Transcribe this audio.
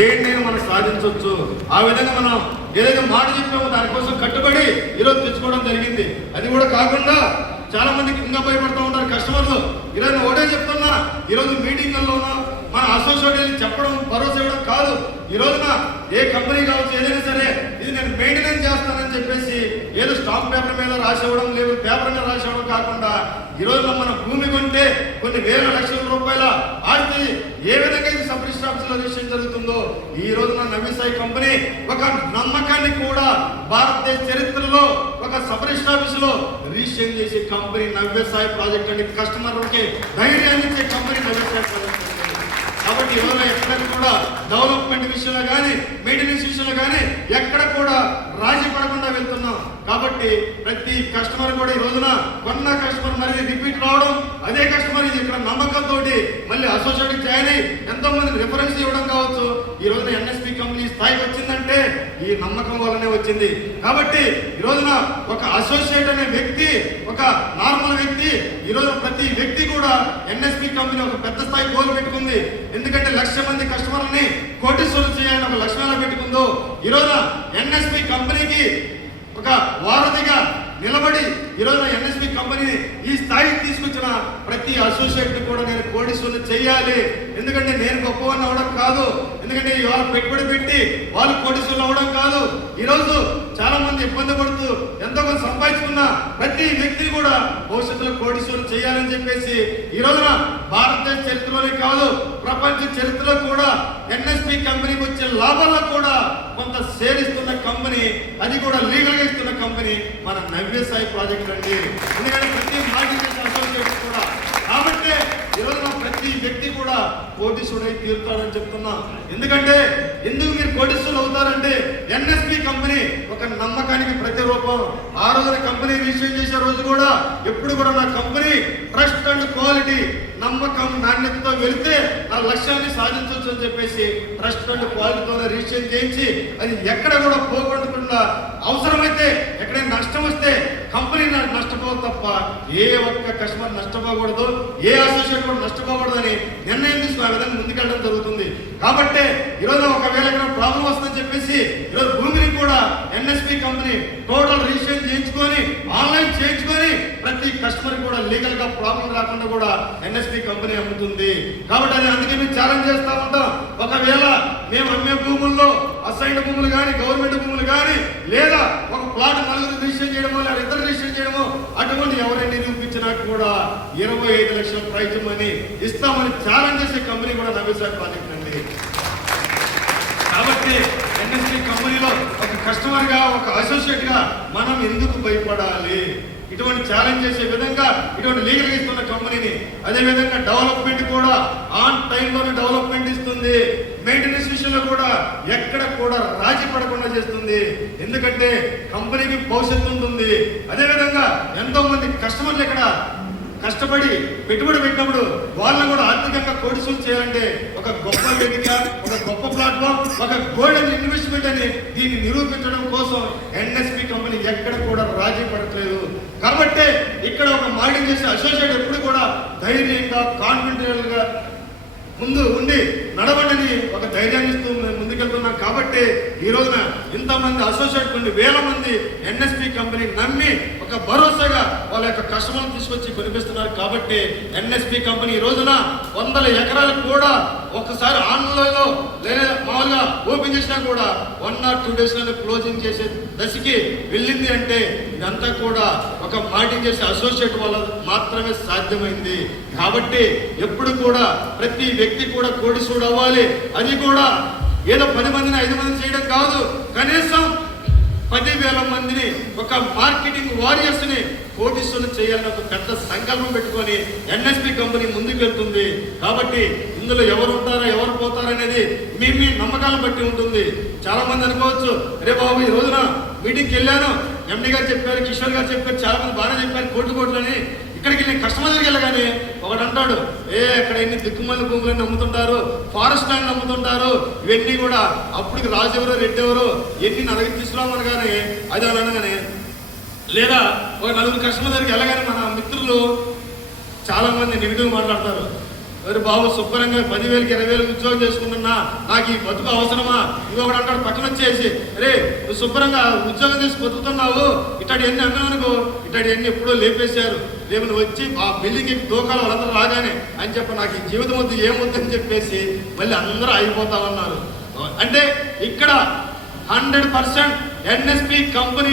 దేన్నైనా మనం సాధించవచ్చు ఆ విధంగా మనం ఏదైతే మాట చెప్పామో దానికోసం కట్టుబడి ఈరోజు తెచ్చుకోవడం జరిగింది. అది కూడా కాకుండా చాలా మందికి ఇంకా భయపడుతూ ఉంటారు కస్టమర్లు. ఈరోజు ఒకటే చెప్తున్నా ఈరోజు మీటింగ్లలోనూ మన అసోసియేట్ చెప్పడం భరోసా ఇవ్వడం కాదు. ఈ రోజున ఏ కంపెనీ కావచ్చు ఏదైనా సరే ఇది నేను మెయింటెనెన్స్ చేస్తానని చెప్పేసి ఏదో స్టాంప్ పేపర్ మీద రాసి లేదు పేపర్ మీద రాసి కాకుండా ఈ రోజున మన భూమి కొంటే కొన్ని వేల లక్షల రూపాయల ఆస్తి ఏ విధంగా ఇది సబ్ రిజిస్టర్ ఆఫీసులో రిజిస్ట్రేషన్ జరుగుతుందో ఈ రోజున నవీసాయి కంపెనీ ఒక నమ్మకాన్ని కూడా భారతదేశ చరిత్రలో ఒక సబ్ రిజిస్టర్ ఆఫీసులో రిజిస్ట్రేషన్ చేసే కంపెనీ నవ్యసాయి ప్రాజెక్ట్ అని కస్టమర్లకి ధైర్యాన్ని ఇచ్చే కంపెనీ నవ్యసాయి ప్రాజెక్ట్ కాబట్టి ఎవరైనా ఎక్కడ కూడా డెవలప్మెంట్ విషయంలో కానీ మెయింటెనెన్స్ విషయంలో కానీ ఎక్కడ కూడా రాజీ పడకుండా వెళ్తున్నాం. కాబట్టి ప్రతి కస్టమర్ కూడా ఈ రోజున కొన్న కస్టమర్ మళ్ళీ రిపీట్ రావడం అదే కస్టమర్ ఇది ఇక్కడ నమ్మకంతో మళ్ళీ అసోసియేట్ జాయిన్ అయ్యి ఎంతో మంది రిఫరెన్స్ ఇవ్వడం కావచ్చు. ఈ రోజున ఎన్ఎస్పి కంపెనీ స్థాయికి వచ్చిందంటే ఈ నమ్మకం వల్లనే వచ్చింది. కాబట్టి ఈ రోజున ఒక అసోసియేట్ అనే వ్యక్తి ఒక నార్మల్ వ్యక్తి ఈ రోజు ప్రతి వ్యక్తి కూడా ఎన్ఎస్పి కంపెనీ ఒక పెద్ద స్థాయి గోల్ పెట్టుకుంది. ఎందుకంటే లక్ష మంది కస్టమర్లని కోటీశ్వరులు చేయాలని ఒక లక్ష్యాలు పెట్టుకుందో ఈ రోజున ఎన్ఎస్పి కంపెనీకి ఒక వారధిగా నిలబడి ఈ రోజున ఎన్ఎస్పి కంపెనీని ఈ స్థాయికి తీసుకొచ్చిన ప్రతి అసోసియేట్ కూడా నేను కోటీశ్వరులు చేయాలి. ఎందుకంటే నేను గొప్పవాడిని అవడం కాదు. ఎందుకంటే ఇవాళ పెట్టుబడి పెట్టి వాళ్ళు కోటీశ్వరులు అవడం కాదు. ఈరోజు చాలా మంది ఇబ్బంది పడుతూ ఎంతో కొంత సంపాదించుకున్న ప్రతి వ్యక్తిని కూడా భవిష్యత్తులో కోటీశ్వరులు చేయాలని చెప్పేసి ఈ రోజున భారతదేశ చరిత్రలోనే కాదు ప్రపంచ చరిత్రలో కూడా ఎన్ఎస్పి కంపెనీకి వచ్చే లాభాల్లో కూడా కొంత సేరిస్తున్న కంపెనీ అది కూడా లీగల్గా ఇస్తున్న కంపెనీ మన నవ్యసాయి ప్రాజెక్ట్ అండి. ఎందుకంటే ప్రతి మాజీ అసోసియేషన్ కూడా. కాబట్టి ఈరోజు ప్రతి వ్యక్తి కూడా కోటీశ్వరుడై తీరుతాడని చెప్తున్నా. ఎందుకంటే ఎందుకు మీరు కోటీశ్వరులు అవుతారంటే ఎన్ఎస్పి కంపెనీ ఒక నమ్మకానికి ప్రతిరూపం. ఆ రోజున కంపెనీ రిజిస్టర్ చేసే రోజు కూడా ఎప్పుడు కూడా నా కంపెనీ ట్రస్ట్ అండ్ క్వాలిటీ నమ్మకం నాణ్యతతో వెళితే నా లక్ష్యాన్ని సాధించవచ్చు అని చెప్పేసి ట్రస్ట్ అండ్ క్వాలిటీతోనే రిజిస్టర్ చేయించి అది ఎక్కడ కూడా పోగొట్టకుండా అవసరమైతే ఏ ఒక్క కస్టమర్ నష్టపోకూడదు ఏ అసోసియేట్ కూడా నష్టపోకూడదని నిర్ణయం తీసుకుని ఆ విధంగా ముందుకెళ్ళడం జరుగుతుంది. కాబట్టి ఈరోజు ఒకవేళ ఇక్కడ ప్రాబ్లం వస్తుందని చెప్పేసి ఈరోజు భూమిని కూడా ఎన్ఎస్పి కంపెనీ టోటల్ రిజిస్ట్రేషన్ చేయించుకొని ఆన్లైన్ చేయించుకొని ప్రతి కస్టమర్ కూడా లీగల్గా ప్రాబ్లం రాకుండా కూడా ఎన్ఎస్పి కంపెనీ అమ్ముతుంది. కాబట్టి అది అందుకే మేము ఛాలెంజ్ చేస్తా ఉంటాం. ఒకవేళ మేము అమ్మే భూముల్లో అసైన్ భూములు కానీ గవర్నమెంట్ భూములు కానీ లేదా ఒక ప్లాట్ నలుగురు రిజిస్టర్ చేయడమో లేదా ఇద్దరు రిజిస్టర్ చేయడమో అటువంటి ఎవరైనా నిరూపించినా కూడా ఇరవై ఐదు లక్షల ప్రైజ్ మనీ ఇస్తామని ఛాలెంజ్ చేసే కంపెనీ కూడా నవ్వేశారు ప్రాజెక్ట్ అండి. కాబట్టి ఎన్ఎస్పి కంపెనీలో ఒక కస్టమర్గా ఒక అసోసియేట్గా మనం ఎందుకు భయపడాలి? ఇటువంటి ఛాలెంజ్ చేసే విధంగా ఇటువంటి లీగల్ ఇస్తున్న కంపెనీని అదే విధంగా డెవలప్మెంట్ కూడా ఆన్ టైంలోనే డెవలప్మెంట్ ఇస్తుంది. మెయింటెనెన్స్ విషయంలో కూడా ఎక్కడ కూడా రాజీ పడకుండా చేస్తుంది. ఎందుకంటే కంపెనీకి భవిష్యత్తు ఉంటుంది. అదే విధంగా ఎంతో మంది కస్టమర్లు ఇక్కడ కష్టపడి పెట్టుబడి పెట్టినప్పుడు వాళ్ళని కూడా ఆర్థికంగా కోడిసూలు చేయాలంటే ఒక గొప్ప వేదిక ఒక గొప్ప ప్లాట్ఫామ్ ఒక గోల్డెన్ ఇన్వెస్ట్మెంట్ అని దీన్ని నిరూపించడం కోసం ఎన్ఎస్పి కంపెనీ ఎక్కడ కూడా రాజీ పడట్లేదు. కాబట్టి ఇక్కడ ఒక మార్కెటింగ్ చేసే అసోసియేట్ ఎప్పుడు కూడా ధైర్యంగా కాన్ఫిడెంట్గా ముందు ఉండి నడవండిని ఒక ధైర్యాన్ని ఇస్తూ మేము ముందుకెళ్తున్నాం. కాబట్టి ఈ రోజున ఇంతమంది అసోసియేట్ కొన్ని వేల మంది ఎన్ఎస్పి కంపెనీ నమ్మి ఒక భరోసాగా వాళ్ళ యొక్క కష్టమని తీసుకొచ్చి కొనిపిస్తున్నారు. కాబట్టి ఎన్ఎస్పి కంపెనీ ఈ రోజున వందల ఎకరాలు కూడా ఒకసారి ఆన్లైన్లో లేదా ఓపెన్ చేసినా కూడా వన్ ఆర్ టూ డేస్లోనే క్లోజింగ్ చేసే దశకి వెళ్ళింది అంటే ఇదంతా కూడా ఒక మార్టింగ్ చేసే అసోసియేట్ వల్ల మాత్రమే సాధ్యమైంది. కాబట్టి ఎప్పుడు కూడా ప్రతి వ్యక్తి కూడా కోడిసూడు అవ్వాలి. అది కూడా ఏదో పది మందిని ఐదు మందిని చేయడం కాదు. కనీసం పదివేల మందిని ఒక మార్కెటింగ్ వారియర్స్ని కోటీశ్వరులు చేయాలని ఒక పెద్ద సంకల్పం పెట్టుకొని ఎన్ఎస్పి కంపెనీ ముందుకు వెళ్తుంది. కాబట్టి ఇందులో ఎవరు ఉంటారో ఎవరు పోతారో అనేది మీ మీ నమ్మకాలను బట్టి ఉంటుంది. చాలా మంది అనుకోవచ్చు అరే బాబు ఈ రోజున మీటింగ్కి వెళ్ళాను. ఎండి గారు చెప్పారు కిషోర్ గారు చెప్పారు చాలా మంది బాగానే చెప్పారు కోట్లు కోట్లని. ఇక్కడికి వెళ్ళి కస్టమర్ దగ్గరికి వెళ్ళగానే ఒకడు అంటాడు ఏ అక్కడ ఎన్ని దిక్కుమల్లి భూములన్నీ అమ్ముతుంటారు ఫారెస్ట్ ల్యాండ్ అమ్ముతుంటారు ఇవన్నీ కూడా అప్పటికి రాజు ఎవరో రెడ్డి ఎవరో ఎన్ని నలగకి తీసుకురామనగానే అది అని అనగానే లేదా ఒక నలుగురు కస్టమర్ దగ్గరికి వెళ్ళగానే మన మిత్రులు చాలామంది నెగిటివ్ మాట్లాడతారు. మరి బాబు శుభ్రంగా పదివేలకి ఇరవై వేలకు ఉద్యోగం చేసుకుంటున్నా నాకు ఈ బతుకు అవసరమా? ఇంకొకటి అంటాడు పక్కన వచ్చేసి అరే నువ్వు శుభ్రంగా ఉద్యోగం చేసి బతుకుతున్నావు ఇట్లాంటి ఎన్ని అనుకో ఇట్లాంటి ఎన్ని ఎప్పుడో లేపేశారు. రేపు వచ్చి ఆ బిల్డింగ్ ఎక్కి దూకాలు వాళ్ళందరూ రాగానే అని చెప్పి నాకు ఈ జీవితం వద్దు ఏమొద్దని చెప్పేసి మళ్ళీ అందరూ అయిపోతా ఉన్నారు. అంటే ఇక్కడ హండ్రెడ్ పర్సెంట్ ఎన్ఎస్పి కంపెనీ